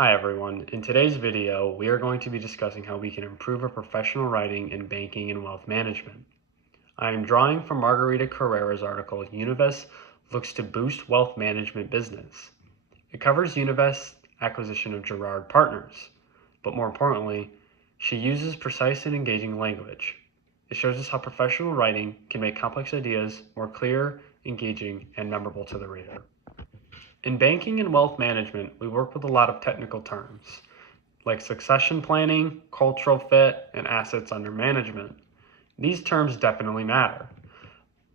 Hi everyone, in today's video we are going to be discussing how we can improve our professional writing in banking and wealth management. I am drawing from Margarita Carrera's article, Univest Looks to Boost Wealth Management Business. It covers Univest's acquisition of Gerard Partners, but more importantly, she uses precise and engaging language. It shows us how professional writing can make complex ideas more clear, engaging, and memorable to the reader. In banking and wealth management, we work with a lot of technical terms, like succession planning, cultural fit, and assets under management. These terms definitely matter,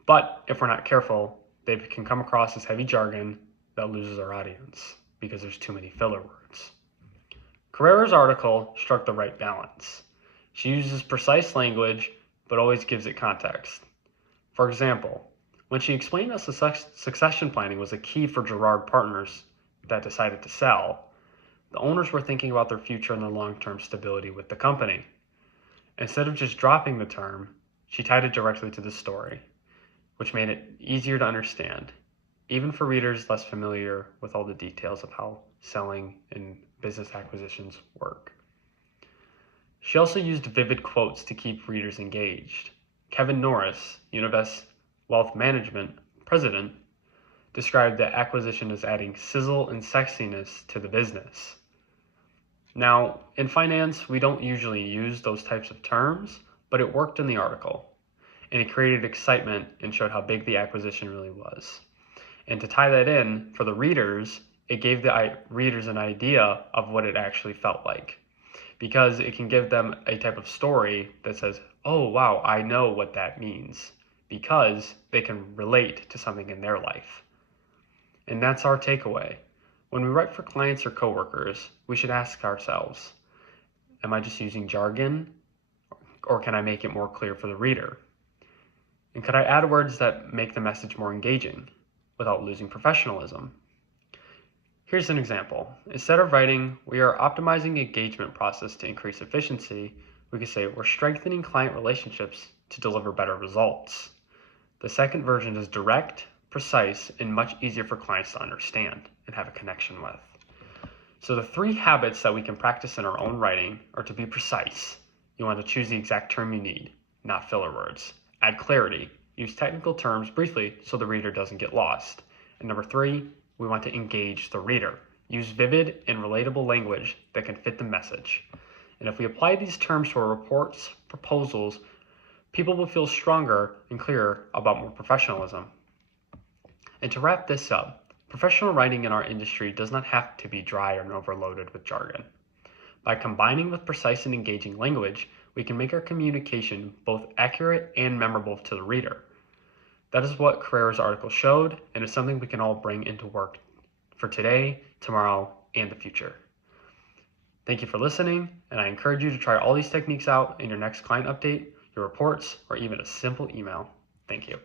but if we're not careful, they can come across as heavy jargon that loses our audience because there's too many filler words. Carrera's article struck the right balance. She uses precise language, but always gives it context. For example, when she explained that succession planning was a key for Gerard Partners that decided to sell, the owners were thinking about their future and their long-term stability with the company. Instead of just dropping the term, she tied it directly to the story, which made it easier to understand, even for readers less familiar with all the details of how selling and business acquisitions work. She also used vivid quotes to keep readers engaged. Kevin Norris, Univest Wealth Management president, described the acquisition as adding sizzle and sexiness to the business. Now, in finance, we don't usually use those types of terms, but it worked in the article, and it created excitement and showed how big the acquisition really was. And to tie that in, for the readers, it gave the readers an idea of what it actually felt like, because it can give them a type of story that says, oh wow, I know what that means, because they can relate to something in their life. And that's our takeaway. When we write for clients or coworkers, we should ask ourselves, am I just using jargon, or can I make it more clear for the reader? And could I add words that make the message more engaging without losing professionalism? Here's an example. Instead of writing, we are optimizing engagement process to increase efficiency, we could say we're strengthening client relationships to deliver better results. The second version is direct, precise, and much easier for clients to understand and have a connection with. So the 3 habits that we can practice in our own writing are to be precise. You want to choose the exact term you need, not filler words. Add clarity. Use technical terms briefly so the reader doesn't get lost. And number 3, we want to engage the reader. Use vivid and relatable language that can fit the message. And if we apply these terms to our reports, proposals, people will feel stronger and clearer about more professionalism. And to wrap this up, professional writing in our industry does not have to be dry and overloaded with jargon. By combining with precise and engaging language, we can make our communication both accurate and memorable to the reader. That is what Carrera's article showed, and is something we can all bring into work for today, tomorrow, and the future. Thank you for listening, and I encourage you to try all these techniques out in your next client update, your reports, or even a simple email. Thank you.